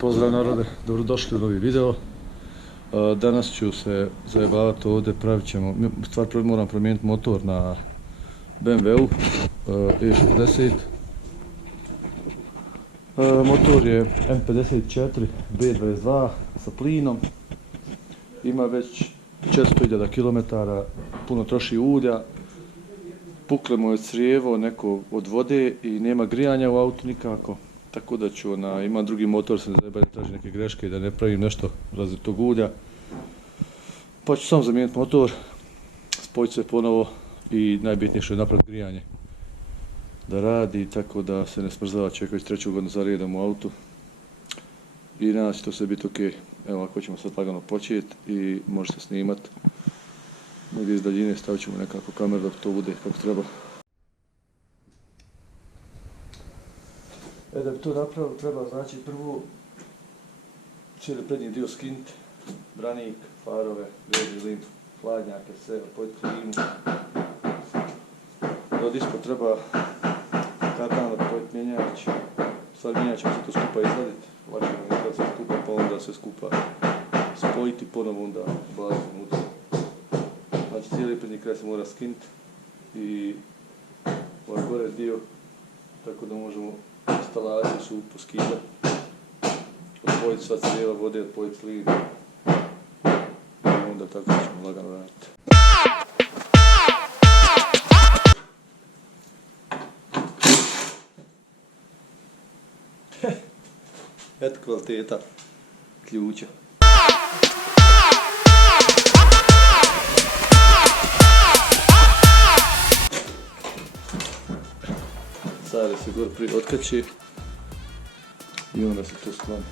Pozdrav narode, dobrodošli u novi video. Danas ću se zajebavati ovdje, pravit ćemo, stvar prvo moram promijeniti motor na BMW-u E60. Motor je M54 B22 sa plinom, ima već 400.000 km, puno troši ulja, pukle mu je crijevo neko od vode i nema grijanja u autu nikako. Tako da ću, ima drugi motor, se ne zajebam, traži neke greške i da ne pravim nešto radi tog ulja. Pa ću samo zamijeniti motor, spojiti sve ponovo i najbitnije što je napraviti grijanje da radi, tako da se ne smrzava čovjek već 3. godinu za redom u autu. I nadam se to sve biti ok. Evo ovako ćemo sad lagano početi i može se snimati. Negdje iz daljine stavit ćemo nekako kameru da to bude kako treba. Da bi to napravili treba znači prvo cijeli prednji dio skinuti, branik, farove, režni limf, hladnjake, sve, opojiti klimu. Od ispod treba kardan opojiti mjenjač, sad mjenjač ćemo se to skupa izvaditi, lakše nam izgledati sve skupa pa onda sve skupa spojiti ponovo onda bazu unutra. Znači cijeli prednji kraj se mora skinuti i ovaj gore dio, tako da možemo instalaciju su poskidati, odpojiti sva crijeva vode, odpojiti slin i onda tako ćemo lagano raditi. Eto kvaliteta ključa. Sada se gore prije otkači i onda se to skloni.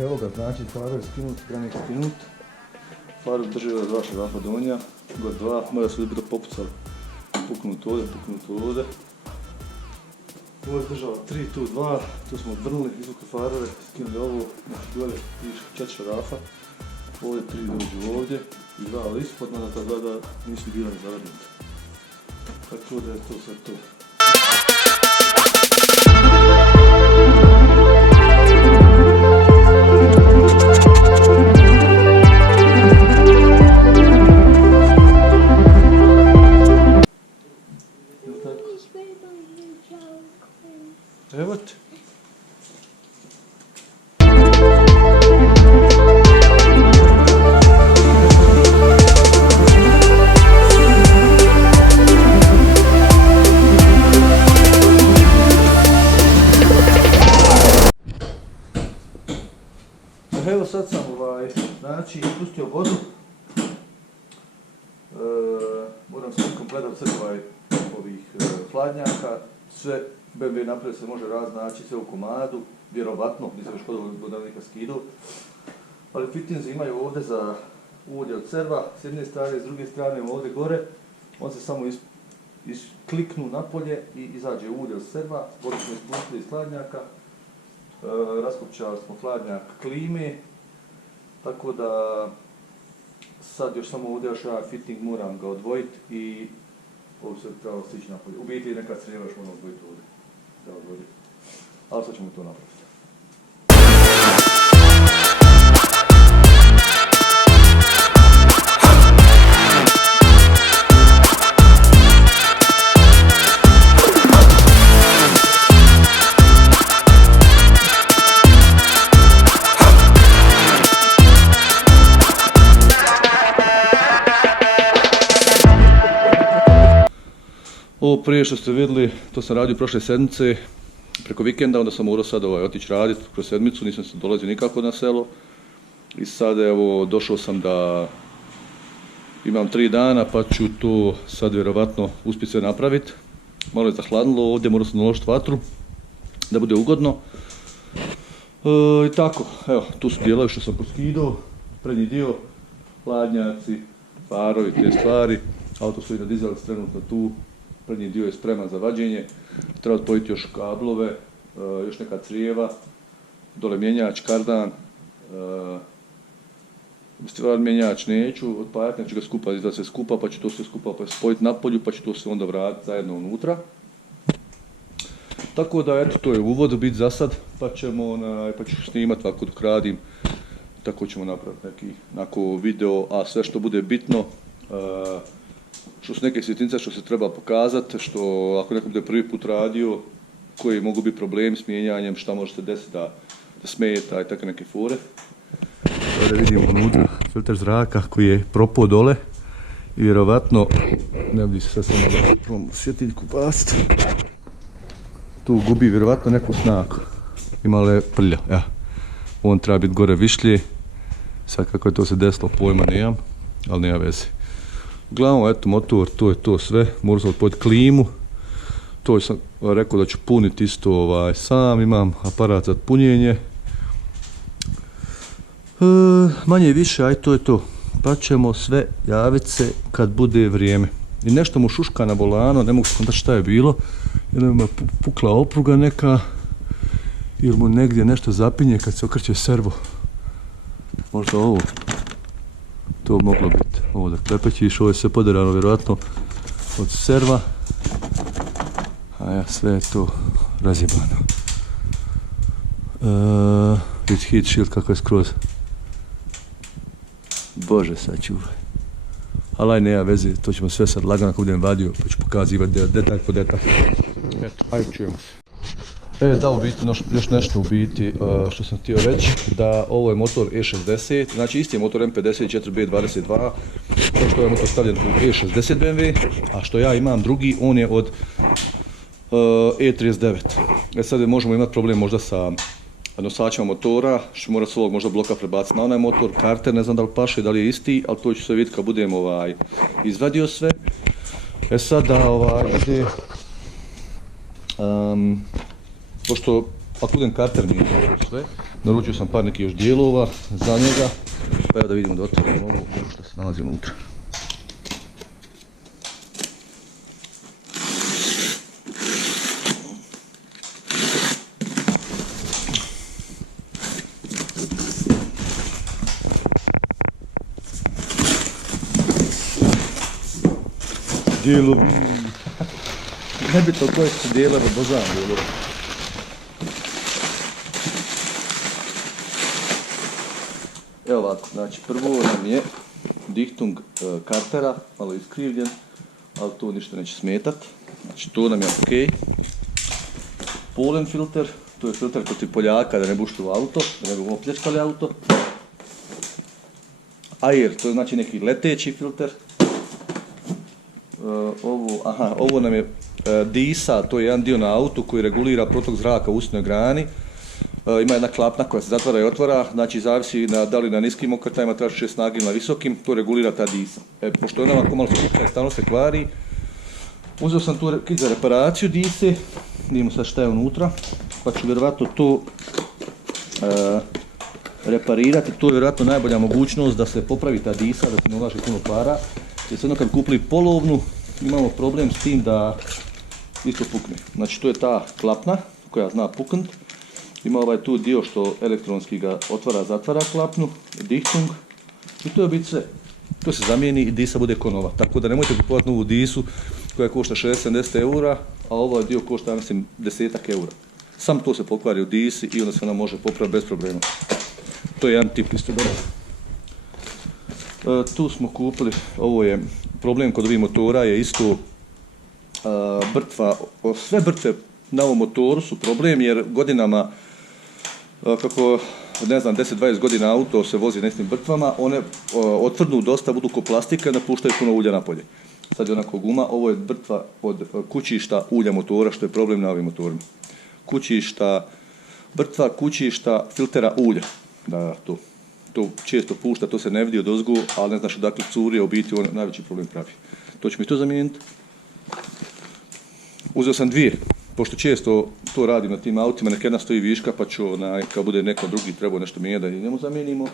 Evo ga, znači faru je skinut, branik skinut. Faru drži ova 2 šarafa donja, gore 2, mora se biti popucali. Puknut ovdje. Ovo je držala 3, tu 2, tu smo odvrnuli, izvukli farove, skinuli ovo, znači dole piše 4 šarafa, ovdje 3 dođu ovdje i 2 ali ispod, nada ta 2 da nisu bila zavrnuta. Tako da je to sve to. Evo te. Evo sad sam znači ispustio vodu. Moram sve kompletat sve ovih hladnjaka, sve BMW naprijed se može raznaći sve u komadu, vjerovatno, nisam još kod vodavnika skidao. Ali fittinzi imaju ovdje za ulje od serva, s jedne strane, s druge strane ovdje gore. On se samo kliknu napolje i izađe ulje od serva, vodu smo ispustili iz hladnjaka. Raskopčali smo hladnjak klime, tako da sad još samo ovdje još jedan fitting moram ga odvojiti i ovo se trebalo stići napolje. U biti neka crijeva još moramo odvojiti ovdje. Ali sad ćemo to napraviti. Ovo prije što ste vidjeli, to sam radio prošle sedmice, preko vikenda, onda sam morao sad otići raditi kroz sedmicu, nisam se dolazio nikako na selo. I sad evo, došao sam da imam 3 dana pa ću to sad vjerovatno uspjeti sve napraviti. Malo je zahladnilo ovdje, morao sam naložiti vatru da bude ugodno. I tako, evo, tu su dijelovi što sam poskidao, prednji dio, hladnjaci, farovi, te stvari. Auto su i na dizelu trenutno tu. Prednji dio je spreman za vađenje, treba odpojiti još kablove, još neka crijeva, dole mjenjač, kardan, stvar mjenjač neću odpajati, neću ga skupa da se skupa, pa ću to sve skupa spojiti na polju, pa ću to sve onda vratiti zajedno unutra. Tako da, eto, to je uvod biti za sad, pa ću snimati ovako dok radim, tako ćemo napraviti neki video, a sve što bude bitno, što su neke sitnice što se treba pokazati, što ako neko bude prvi put radio, koji mogu biti problemi s mijenjanjem, šta može se desiti da smeta i takve neke fore. Ovdje vidimo unutra filter zraka koji je propao dole i vjerovatno, ne vidi se sad samo da probam svjetiljku past, tu gubi vjerovatno neku snagu, imala je prlja, ja. On treba biti gore višlje, sad kako je to se desilo pojma nemam, ali nema veze. Uglavnom, eto, motor, to je to sve, morao sam odpojiti klimu, to sam rekao da ću puniti isto sam, imam aparat za punjenje. Manje više, aj to je to, pa ćemo sve javiti se kad bude vrijeme. I nešto mu šuška na volanu, ne mogu skontati šta je bilo, ili mu je pukla opruga neka, ili mu negdje nešto zapinje kad se okreće servo. Možda ovo, to moglo biti, ovo da klepećiš, ovo je sve poderano vjerojatno od serva, a ja sve je to razjebano. Heat shield kako je skroz. Bože sačuvaj. Ali nema veze, to ćemo sve sad lagano ako budem vadio, pa ću pokazivati detalj po detalj. Eto, ajde čujemo se. Da, u biti, još nešto u biti što sam htio reći, da ovo je motor E60, znači isti je motor M54B22, to što je motor stavljen u E60 BMW, a što ja imam drugi, on je od E39. Sad možemo imati problem možda sa nosačima motora, što mora s ovog možda bloka prebaciti na onaj motor, karter, ne znam da li paše, da li je isti, ali to ću sve vidjeti kad budem izvadio sve. Sad da ide, pošto ako budem karter mi je sve, naručio sam par nekih još dijelova za njega, pa evo da vidimo da otvorimo ovo što se nalazi unutra. Dijelovi, nebitno koje su dijelove, božavam dijelove. Evo ovako, znači prvo nam je dihtung kartera, malo iskrivljen, ali to ništa neće smetat. Znači to nam je ok. Polen filter, to je filter protiv poljaka da ne bi ušli u auto, da ne bi opljačkali auto. Air, to je znači neki leteći filter. Ovo nam je DISA, to je jedan dio na autu koji regulira protok zraka u usnoj grani. Ima jedna klapna koja se zatvara i otvara, znači zavisi da li na niskim okretajima traži 6 snage ili na visokim, to regulira ta DISA. Pošto je ona ovako malo skutka i stalno se kvari, uzeo sam tu kit za reparaciju DISA, vidimo sad šta je unutra, pa ću vjerovatno to reparirati. To je vjerojatno najbolja mogućnost da se popravi ta DISA, da se ne ulaže puno para. Jer sad kad kupili polovnu, imamo problem s tim da isto pukne. Znači to je ta klapna koja zna puknut. Ima ovaj tu dio što elektronski ga otvara, zatvara klapnu, dihtung. I to je biti sve. To se zamijeni i DISA bude ko nova. Tako da nemojte kupovati novu DISu koja košta 60-70 eura, a ovaj dio košta, ja mislim, 10 eura. Sam to se pokvari u DISi i onda se ona može popraviti bez problema. To je jedan tip isto dobro. Tu smo kupili, ovo je problem kod ovih motora je isto brtva, sve brtve na ovom motoru su problem jer godinama, kako ne znam 10-20 godina auto se vozi na istim brtvama, one otvrdnu dosta, budu ko plastika i napuštaju puno ulja napolje. Sad je onako guma, ovo je brtva od kućišta ulja motora što je problem na ovim motorima. Kućišta, brtva kućišta filtera ulja, da to često pušta, to se ne vidi odozgo, ali ne znaš odakle curi, a u biti on najveći problem pravi. To ćemo i to zamijeniti. Uzeo sam dvije, pošto često to radim na tim autima, nek jedna stoji viška, pa ću, kad bude neko drugi trebao nešto mijenjati, da i njemu zamijenimo.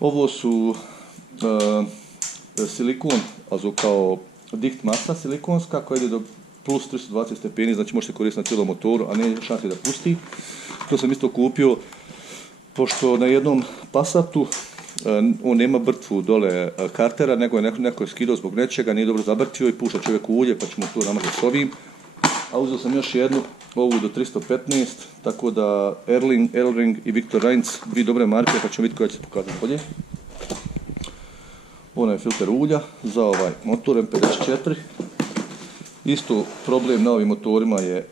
Ovo su silikon, also kao diht masa silikonska, koja ide do plus 320 stepeni, znači može se koristiti na cijelom motoru, a ne šanse da pusti. To sam isto kupio, pošto na jednom Passatu on nema brtvu dole kartera, nego je neko je skidao zbog nečega, nije dobro zabrtio i pušta čovjek u ulje, pa ćemo to namazati s ovim. A uzeo sam još jednu, ovu do 315, tako da Erling i Viktor Reinz, dvije dobre marke, pa ćemo vidjeti koja će se pokazati bolje. Ovo je filter ulja za ovaj motor M54. Isto problem na ovim motorima je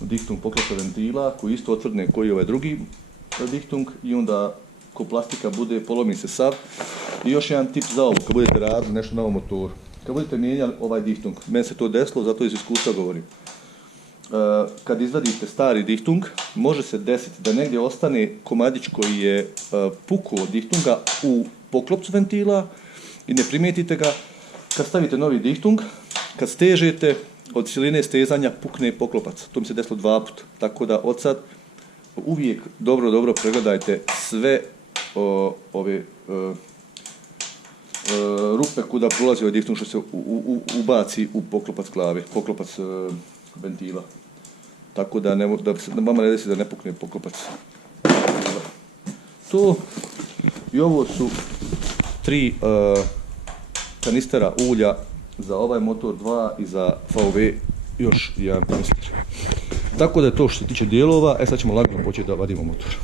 dihtung poklopa ventila, koji isto otvrdne koji ovaj drugi dihtung i onda ko plastika bude, polomi se sav. I još jedan tip za ovo, kad budete radili nešto na ovom motoru. Kad budete mijenjali ovaj dihtung, meni se to desilo, zato iz iskustva govorim. Kad izvadite stari dihtung, može se desiti da negdje ostane komadić koji je pukao od dihtunga u poklopcu ventila i ne primijetite ga. Kad stavite novi dihtung, kad stežete, od siline stezanja pukne poklopac. To mi se desilo 2 puta. Tako da od sad uvijek dobro pregledajte sve ove rupe kuda prolazi ovaj dihtung što se ubaci u poklopac glave, poklopac ventila. Tako da se vama ne desi da ne pukne poklopac. To i ovo su 3 kanistera ulja za ovaj motor 2 i za VW još jedan kanister. Tako da je to što se tiče dijelova, sad ćemo lagano početi da vadimo motor.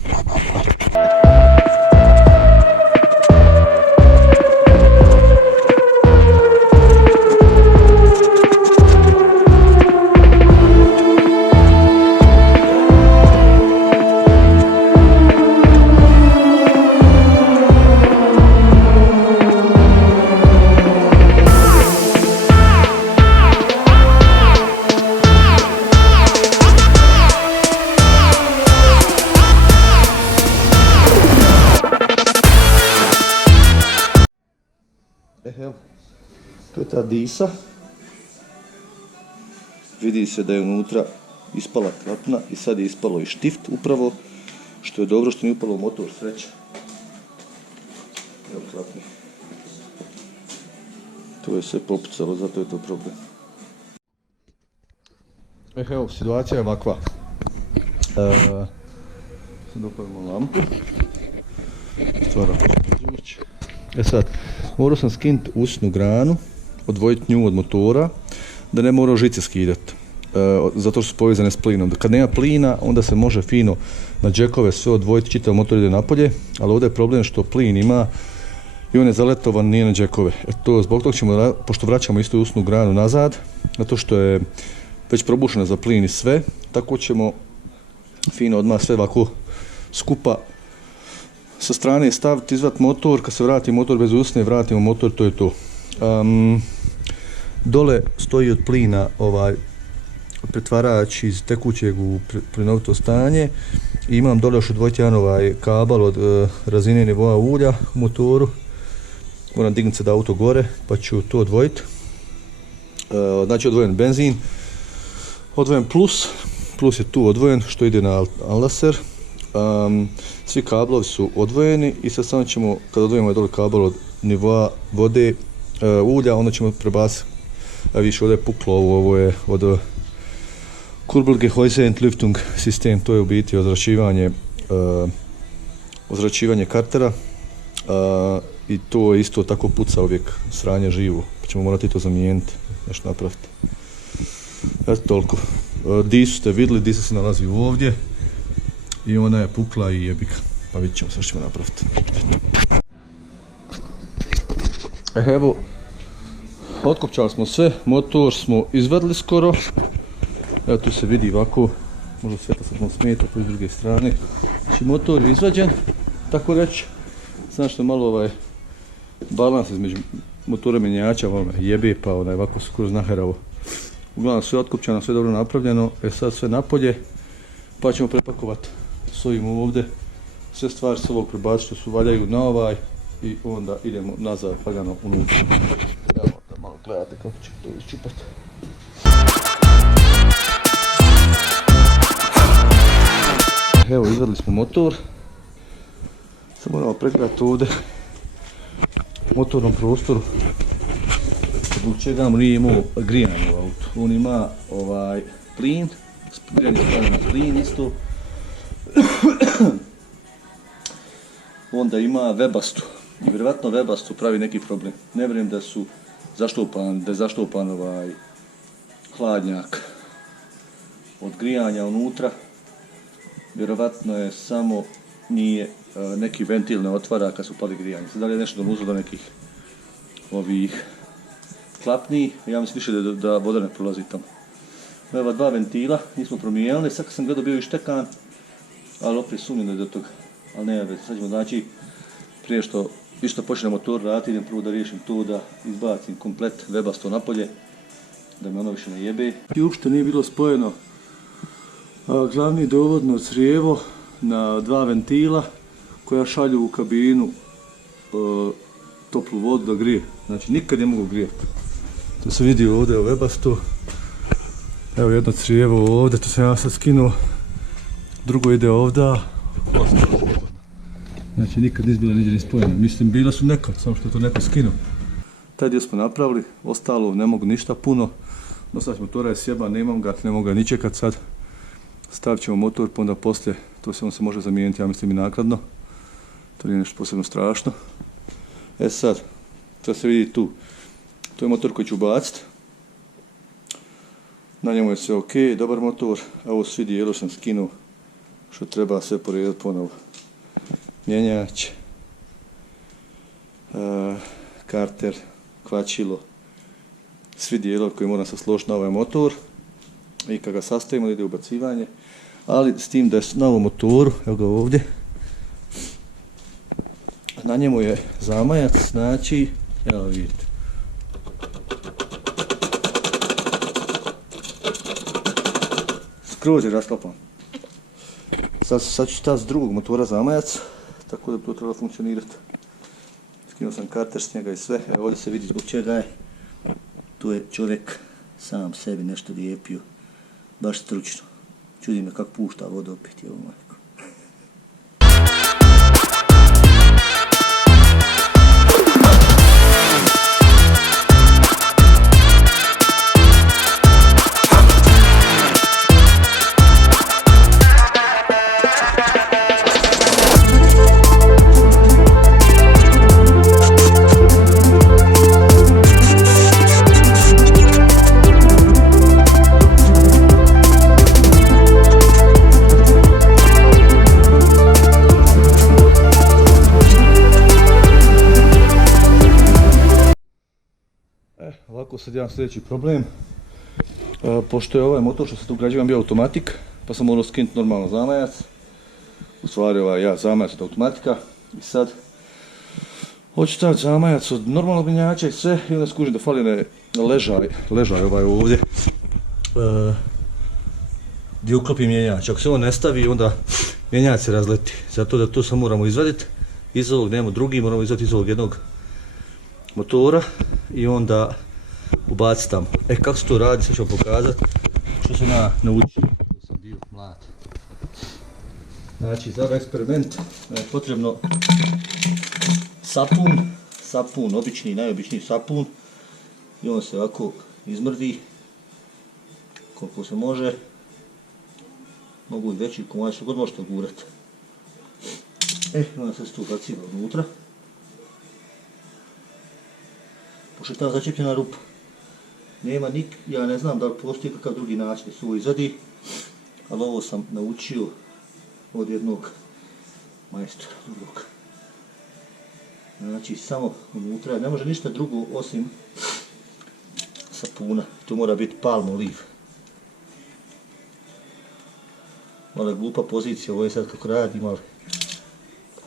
Evo, to je ta disa. Vidi se da je unutra ispala klapna i sad je ispalo i štift upravo, što je dobro što nije upalo u motor, sreća. Evo klapni. To je sve popucalo, zato je to problem. Evo, situacija je ovakva. Sad upalimo lampu. Stvarno izvući. Sad, morao sam skinuti usnu granu, odvojiti nju od motora, da ne morao žice skidati, zato što su povezane s plinom. Kad nema plina, onda se može fino na džekove sve odvojiti, čitav motor ide napolje, ali ovdje je problem što plin ima i on je zaletovan, nije na džekove. To zbog toga ćemo, pošto vraćamo istu usnu granu nazad, zato što je već probušena za plin i sve, tako ćemo fino odmah sve ovako skupa sa strane staviti, izvati motor, kad se vrati motor bez usne, vratimo motor, to je to. Dole stoji od plina ovaj pretvarač iz tekućeg u plinovito stanje i imam dole još odvojiti jedan ovaj kabel od razine nivoa ulja u motoru. Moram dignuti se da auto gore, pa ću to odvojiti. Znači odvojen benzin, odvojen plus je tu odvojen što ide na Al-Naser. Svi kablovi su odvojeni i sad samo ćemo, kad odvojimo dole kabel od nivoa vode, ulja, onda ćemo prebaciti, više ovdje je puklo, ovo je od Kurbelgehäuse-Entlüftung sistem, to je u biti ozračivanje kartera i to isto tako puca uvijek, sranje živo, pa ćemo morati to zamijeniti, nešto napraviti. Eto toliko. Disu ste vidjeli, disa se nalazi ovdje. I ona je pukla i jebika, pa vidjet ćemo sve što ćemo napraviti. Evo, otkopčali smo sve, motor smo izvadili skoro. Evo tu se vidi ovako, možda svjetla sad nam smeta po s druge strane. Znači motor je izvađen, tako reći. Znači što malo ovaj balans između motora mjenjača jebe, pa ovako skoro znaheravo. Uglavnom sve otkopčano, sve dobro napravljeno, sad sve napolje, pa ćemo prepakovati s ovim ovdje, sve stvari s ovog prebaciti što su valjaju na ovaj i onda idemo nazad lagano unutra. Evo da malo gledate kako će to iščupati. Evo izvadili smo motor, sad moramo pregledati ovdje u motornom prostoru zbog čega nije imao grijanje u autu. On ima ovaj plin, grijanje stavljeno na plin isto. onda ima webastu. I vjerovatno webastu pravi neki problem. Ne vjerujem da su da je zaštopan hladnjak od grijanja unutra. Vjerovatno je samo nije neki ventil ne otvara kad su pali grijanje. Da li je nešto donuzlo do nekih ovih klapni, ja mislim više da voda ne prolazi tamo. Ova dva ventila nismo promijenili, sad kad sam gledao bio i štekan, ali opet sumnjam da je do toga. Ali nema veze, sad ćemo znači prije što počne motor raditi, idem prvo da riješim to, da izbacim komplet webasto napolje, da me ono više ne jebe. I uopšte nije bilo spojeno glavni dovodno crijevo na dva ventila koja šalju u kabinu toplu vodu da grije. Znači nikad ne mogu grijeti. To se vidi ovdje u webastu. Evo jedno crijevo ovdje, to sam ja sad skinuo. Drugo ide ovdje. Znači nikad nije bilo niđe ni spojeno. Mislim bila su nekad, samo što je to neko skinuo. Taj dio smo napravili, ostalo ne mogu ništa puno. Nosać motora je sjeban, ne mogu ga ni čekat sad. Stavit ćemo motor, pa onda poslije, on se može zamijeniti, ja mislim i nakladno. To nije nešto posebno strašno. Sad, to se vidi tu. To je motor koji ću baciti. Na njemu je sve ok, dobar motor. A ovo svi dijelo sam skinuo što treba sve poredati ponovo. Mjenjač, karter, kvačilo, svi dijelovi koji moram se složiti na ovaj motor i kad ga sastavimo ide ubacivanje, ali s tim da je na ovom motoru, evo ga ovdje, na njemu je zamajac, znači, evo vidite, skroz je rasklopan. Sad ću staviti s drugog motora zamajac, tako da bi to trebalo funkcionirati. Skinuo sam karter s njega i sve, evo ovdje se vidi zbog čega je. Tu je čovjek sam sebi nešto lijepio, baš stručno. Čudi me kako pušta vodu opet, evo majko. Ovako sad imam sljedeći problem, pošto je ovaj motor što se tu ugrađivam bio automatik, pa sam morao skinuti normalno zamajac, u stvari zamajac od automatika i sad hoću staviti zamajac od normalnog mjenjača i sve i onda skužim da fali ležaj ovaj ovdje gdje uklopim mjenjač. Ako se ovo ne stavi onda mjenjač se razleti, zato da to samo moramo izvaditi, iz ovog nemamo drugi, moramo izvaditi iz ovog jednog motora i onda ubaciti tamo. Kako se to radi, sad ću vam pokazati što sam ja naučio, to sam bio mlad. Znači za ovaj eksperiment je potrebno sapun, obični, najobičniji sapun i on se ovako izmrdi koliko se može, mogu i veći komad što god možete gurati. Onda se tu baciva unutra. Pošto je ta začepljena rupa, nema ja ne znam da li postoji kakav drugi način da se ovo izvadi, ali ovo sam naučio od jednog majstora drugog. Znači samo unutra, ne može ništa drugo osim sapuna, to mora biti Palmolive. Malo je glupa pozicija, ovo je sad kako radim, ali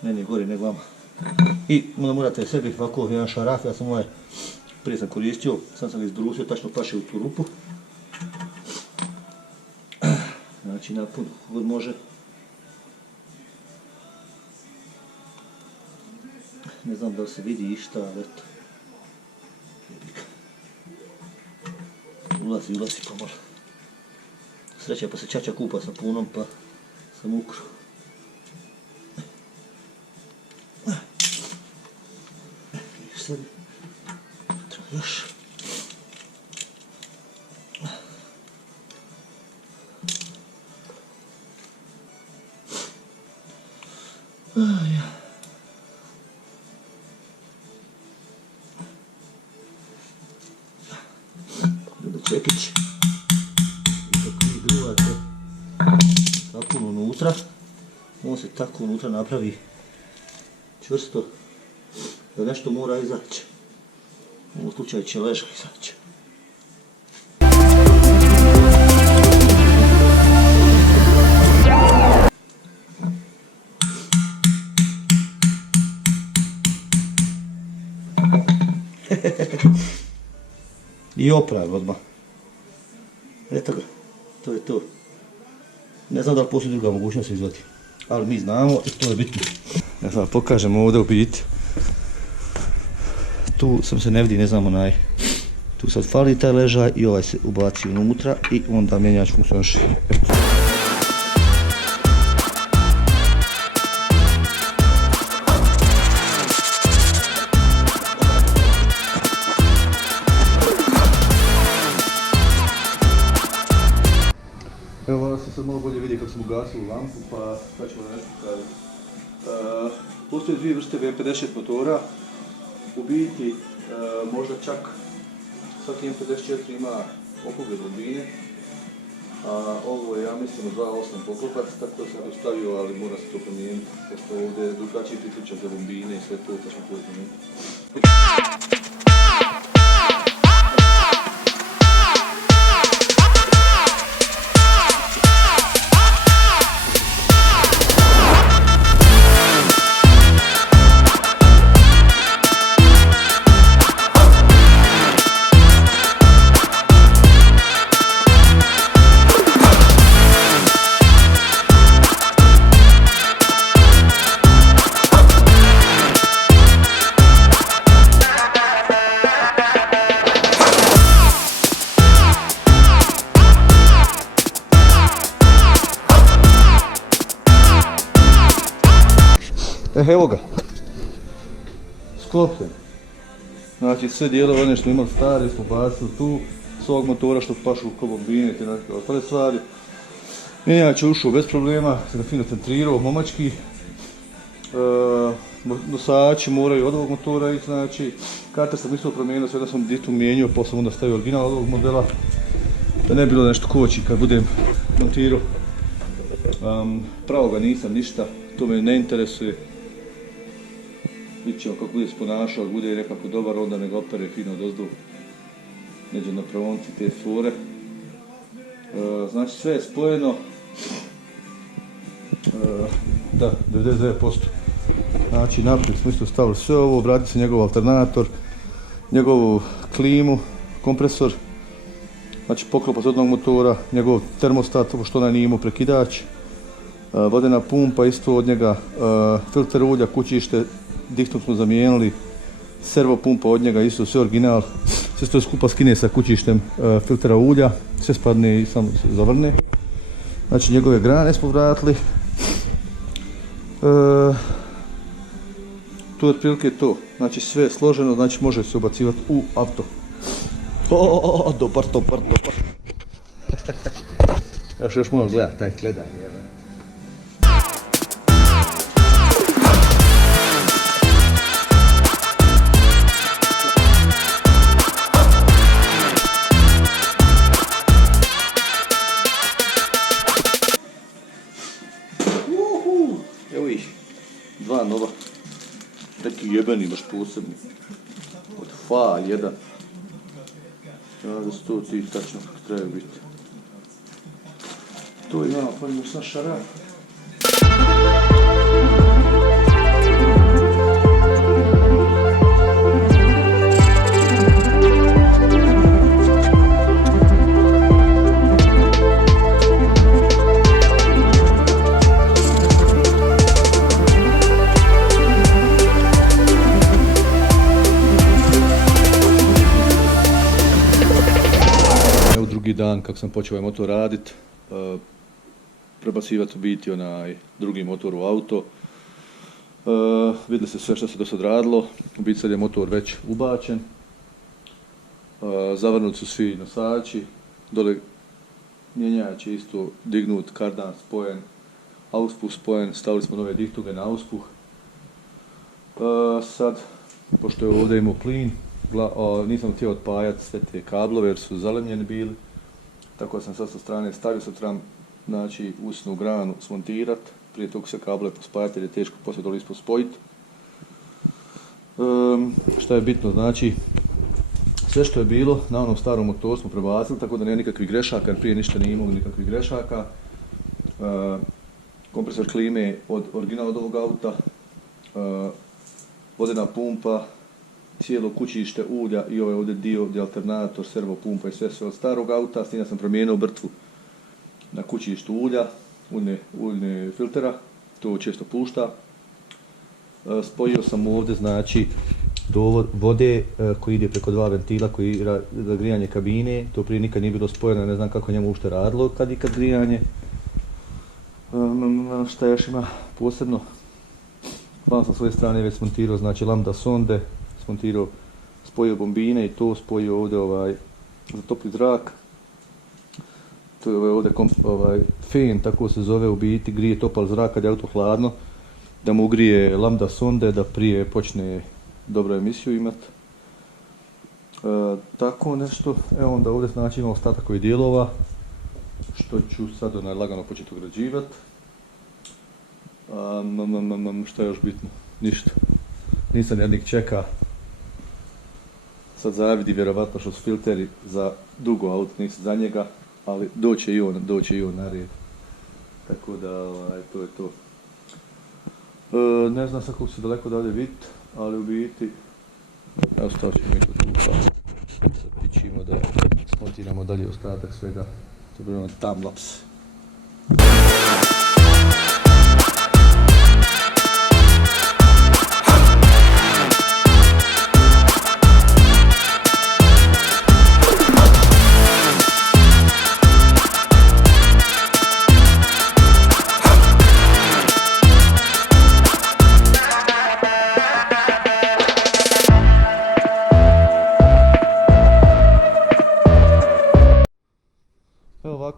meni je gori nego vama. I onda morate sebi ovako jedan šaraf, ja sam prije sam koristio, sam ga izbrusio, tačno paše u tu rupu. Znači napun god može. Ne znam da li se vidi išta, ali eto. Ulazi pomalo. Sreća pa se čača kupa sa punom pa sam ukro. Sad treba još. čekić. I dok vi gruvate sapun unutra, on se tako unutra napravi čvrsto da nešto mora izaći. U ovom slučaju će leža izaći. I opravi odmah. Eto ga, to je to. Ne znam da li postoji druga mogućnost izvati, ali mi znamo i to je bitno. Ja sad pokažem ovdje u biti. Tu sam se ne vidi, ne znam onaj. Tu sad fali taj ležaj i ovaj se ubaci unutra i onda mjenjač funkcioniše. Evo malo se sad malo bolje vidi kako sam ugasio lampu, pa sad ćemo nešto kažem. Postoje dvije vrste VM50 motora. U biti, možda čak svaki M54 ima okrugle bobine, a ovo je, ja mislim, 2.8 poklopac, tako da sam to stavio, ali mora se to promijeniti, pošto ovdje je drugačiji priključak za bobine i sve to, pa ćemo to izmijeniti. Evo ga, sklopljen. Znači sve dijelove one što imali stari smo bacili tu, s ovog motora što pašu ko bobine i neke ostale stvari. Mjenjač je ušao bez problema, se ga fino centrirao, momački. Nosači moraju od ovog motora ići, znači karter sam isto promijenio, sve da sam ditu mijenio, pa sam onda stavio original od ovog modela. Da ne bi bilo nešto koči kad budem montirao. Pravo ga nisam ništa, to me ne interesuje. Vidjet ćemo kako bude se ponašao, ako bude nekako dobar, onda nek opere fino odozdo među napravonci te fore. Znači sve je spojeno, da, 99%. Znači naprijed smo isto stavili sve ovo, vrati se njegov alternator, njegovu klimu, kompresor, znači poklopac od jednog motora, njegov termostat, što onaj nije imao prekidač, vodena pumpa isto od njega, filter ulja, kućište, dihtom smo zamijenili, servo pumpa od njega isto, sve original, sve to skupa skine sa kućištem filtera ulja, sve spadne i samo se zavrne. Znači njegove grane smo vratili. Tu je otprilike to, znači sve je složeno, znači može se ubacivati u auto. Dobar. Još moram gledati taj gledanje. Evo ih, dva nova, neki jebeni baš posebni, od FA1, da su to ti tačno trebaju biti. To imamo, pa imamo sa šara. Drugi dan kako sam počeo ovaj motor raditi, prebacivati u biti onaj drugi motor u auto. Vidjeli ste sve što se do sad radilo, u biti sad je motor već ubačen. Zavrnuti su svi nosači, dole mjenjač je isto dignut, kardan spojen, auspuh spojen, stavili smo nove dihtuge na auspuh. Sad, pošto je ovdje imao plin, nisam htio otpajati sve te kablove jer su zalemljeni bili. Tako sam sad sa strane stavio, sad trebam znači usnu granu smontirat, prije toga sve kablove pospajati jer je teško poslije dole ispod spojiti. Šta je bitno, znači sve što je bilo na onom starom motoru smo prebacili, tako da nema nikakvih grešaka, jer prije ništa nije imalo nikakvih grešaka. Kompresor klime od originala od ovog auta, vodena pumpa, cijelo kućište ulja i ovaj ovdje dio gdje alternator, servo pumpa i sve od starog auta. S tim sam promijenio brtvu na kućištu ulja, uljne filtera, to često pušta. Spojio sam ovdje znači dovod vode koji ide preko dva ventila koji za grijanje kabine, to prije nikad nije bilo spojeno, ne znam kako njemu ušte radilo kad grijanje. Šta još ima posebno? Vam sam s svoje strane već smontirao znači lambda sonde, spojio bombine i to spojio ovdje za topli zrak. To je ovdje fan, tako se zove u biti, grije topal zrak kad je auto hladno, da mu ugrije lambda sonde da prije počne dobru emisiju imat. Tako nešto, evo onda ovdje znači imam ostatak ovih dijelova, što ću sad lagano početi ugrađivat. Šta je još bitno? Ništa. Nisam jednik čeka. Sad zavidi vjerovatno što su filteri za dugo auto, nisam za njega, ali doće i on na red. Tako da, to je to. Ne znam sad koliko se daleko dalje vidjeti, ali u biti, evo stavit ćemo mi to tu, sad pićimo da smontiramo dalje ostatak svega, to bi ono timelapse.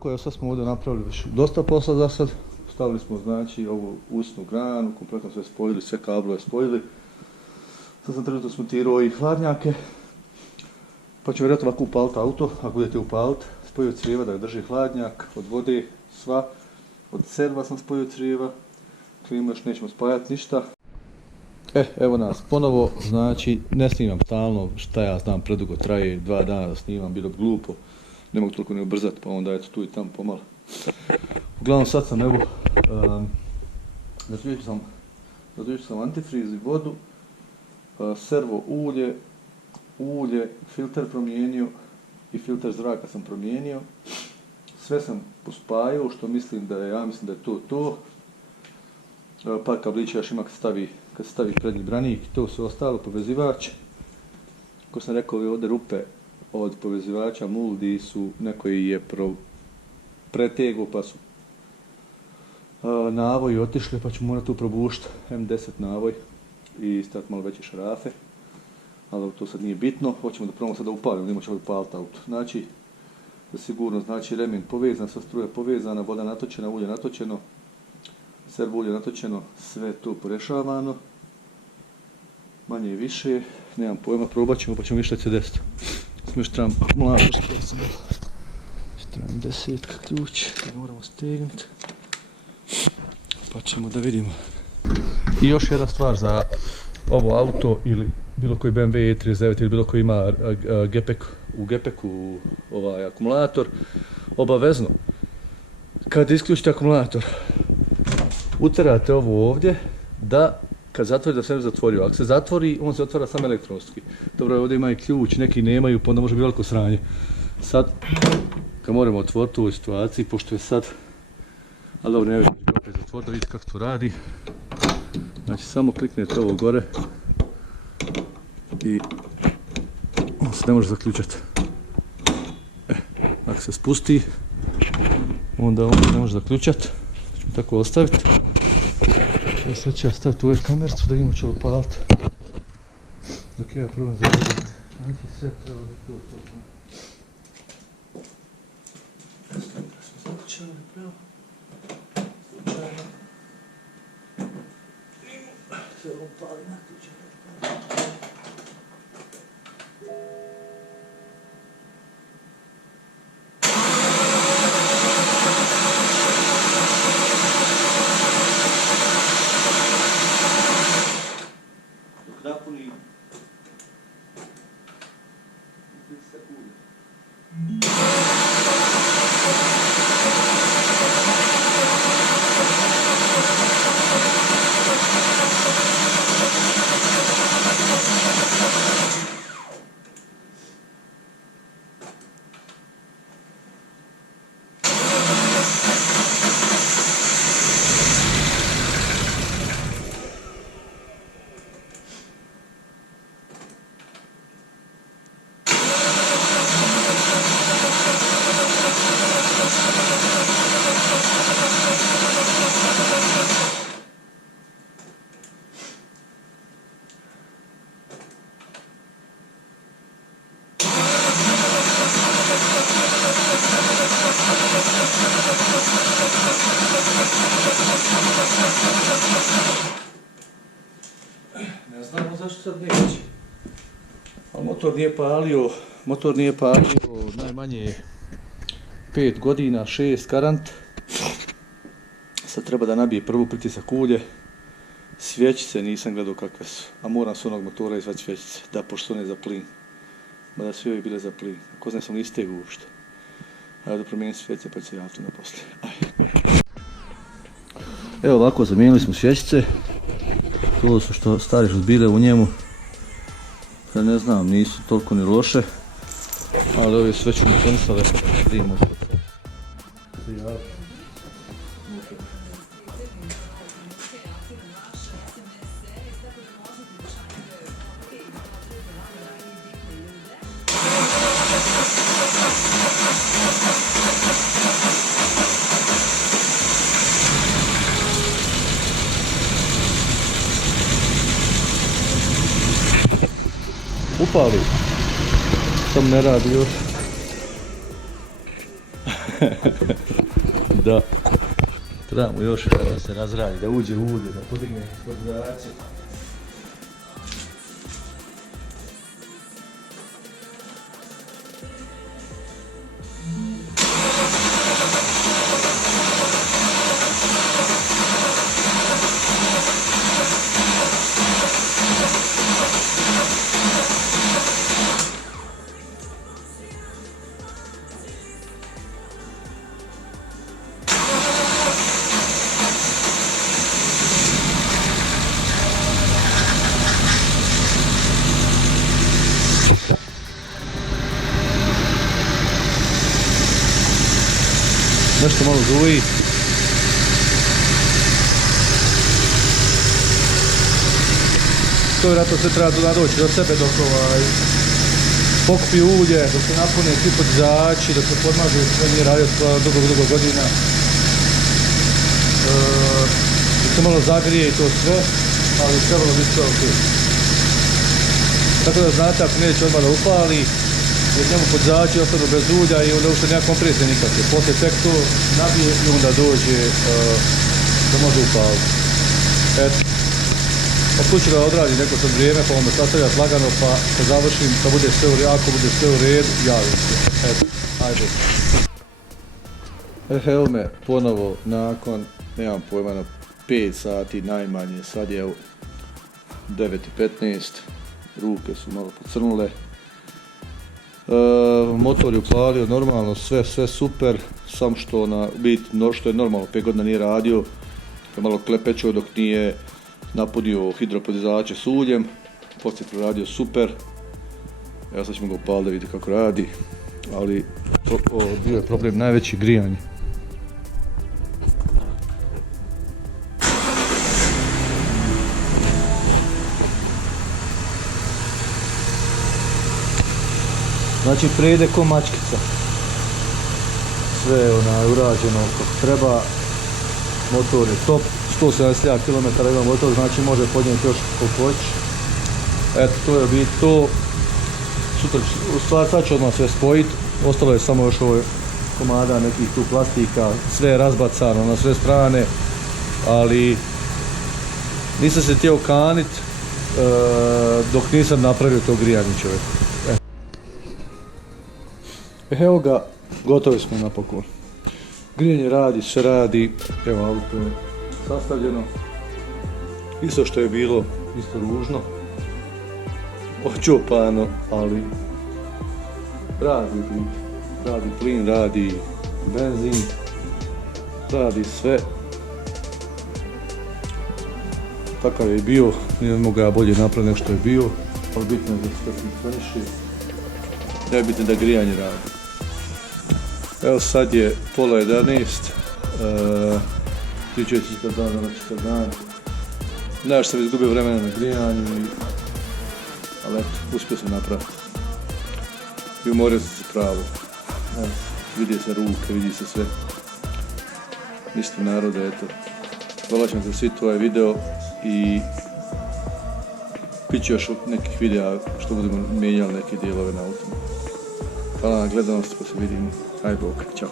Evo sad smo ovdje napravili već dosta posla za sad. Stavili smo znači ovu usnu granu, kompletno sve spojili, sve kablove spojili. Sad sam trenutno smontirao i hladnjake. Pa ću vjerojatno ovako upaliti auto, ako budete upaliti. Spojio crijeva da drži hladnjak, od vode sva. Od serva sam spojio crijeva. Klimu još nećemo spajati ništa. Evo nas ponovo, znači ne snimam stalno, šta ja znam, predugo traje, 2 dana da snimam, bilo bi glupo. Ne mogu toliko ne ubrzati, pa onda eto tu i tamo pomalo. Uglavnom sad sam evo, zaključio sam antifriz i vodu, servo ulje, filter promijenio i filter zraka sam promijenio. Sve sam pospajao što mislim da je to. Par kablića još ima kad se stavi prednji branik, to sve ostalo, povezivač. Kako sam rekao, ove ovdje rupe od povezivača muldi su neko je pretego pa su navoji otišli, pa ću morati tu probušiti M10 navoj i staviti malo veće šarafe, ali to sad nije bitno. Hoćemo da probamo sada upalimo, nemo ćemo upaliti auto. Znači, za sigurno, znači remen povezan, sva struja povezana, voda natočena, ulje natočeno, servo ulje natočeno, sve tu porešavano, manje i više, nemam pojma, probat ćemo pa ćemo više što će desiti. Smo još trebam akumulator, trebam 10 ključ, moramo stegnuti, pa ćemo da vidimo. I još jedna stvar za ovo auto ili bilo koji BMW E39 ili bilo koji ima u gepeku akumulator, obavezno kad isključite akumulator uterate ovo ovdje da kad zatvori da se ne zatvorio. Ako se zatvori, on se otvara samo elektronski. Dobro, ovdje ima i ključ, neki nemaju, pa onda može biti veliko sranje. Sad, kad moramo otvoriti u ovoj situaciji, pošto je sad, ali dobro, ne vidim, opet zatvoriti da vidite kako to radi. Znači, samo kliknete ovo gore i on se ne može zaključati. Ako se spusti, onda on se ne može zaključati. Ćemo tako ostaviti. Sad ću ja staviti u ovu kamercu da imamo će upaliti. Dok ja probam završiti. Znači sve treba da tu upaliti. Smo zaključali pravo. Slučajno. Sve upali, naključati. dok napuni. Sekunde. Ne znamo zašto sad neće. Ali motor nije palio najmanje 5 godina, 6 karant. Sad treba da nabije prvu pritisak ulje. Svjećice nisam gledao kakve su, a moram s onog motora izvati svjećice, da pošto ne za plin. Mada sve ove bile za plin, ko znam sam li istegu uopšte. Ajde da promijenim svjećice pa će ja to naposlije. Evo ovako, zamijenili smo svjećice. To su što stari što bile u njemu. Ja ne znam, nisu toliko ni loše. Ali ove su već funkcionisale. Vidimo to. Upali. Sam ne radi još. Da. Trebamo još da se razradi, da uđe u ulje, da podigne koncentraciju. Nešto malo zuji. To vjerojatno sve treba doći do sebe dok pokupi ulje, dok se napune svi podizači, dok se podmaže, sve nije radio dugo godina. Dok se malo zagrije i to sve, ali trebalo biti sve ok. Tako da znate, ako neće odmah da upali, jer njemu podizači ostanu bez ulja i onda uopšte nema kompresije nikakve. Poslije tek to nabije i onda dođe da može upaliti. Eto. Pa tu ću ga odradi neko sad vrijeme, pa onda sastavljati lagano, pa kad završim, kad bude sve u redu, ako bude sve u redu, javim se. Eto, ajde. Evo me ponovo nakon, nemam pojma, na 5 sati najmanje, sad je 9:15, ruke su malo pocrnule. Motor je upalio normalno, sve super, sam što što je normalno, 5 godina nije radio, je malo klepečio dok nije napunio hidropodizače s uljem, poslije je proradio super. Evo sad ćemo ga upaliti da vidite kako radi, ali bio je problem najveći grijanje. Znači prede ko mačkica. Sve je urađeno kako treba. Motor je top. 170 km ima motor, znači može podnijeti još koliko hoće. Eto, to je biti to. Sutra, u stvari sad ću odmah sve spojiti. Ostalo je samo još ovo komada nekih tu plastika. Sve je razbacano na sve strane. Ali nisam se htio kanit dok nisam napravio to grijanje čovjek. Evo ga, gotovi smo napokon. Grijanje radi, sve radi. Evo, auto je sastavljeno. Isto što je bilo, isto ružno. očupano, ali radi biti. Radi plin, radi benzin, radi sve. Takav je i bio, nije mogu ja bolje napraviti nego što je bio, ali bitno je da sve funkcioniše. Najbitno da grijanje radi. Evo sad je pola 11, tiče čitav dan, danas čitav dan. Znaš, sam izgubio vremena na grijanju, ali eto, uspio sam napraviti. I umorio sam se pravo. Vidi se ruke, vidi se sve. Mislim narode, eto. Hvala ćemo za svi ovaj video i bit će još nekih videa što budemo mijenjali neke dijelove na autima. Hvala na gledanosti, pa se vidimo. Aj bok, čao.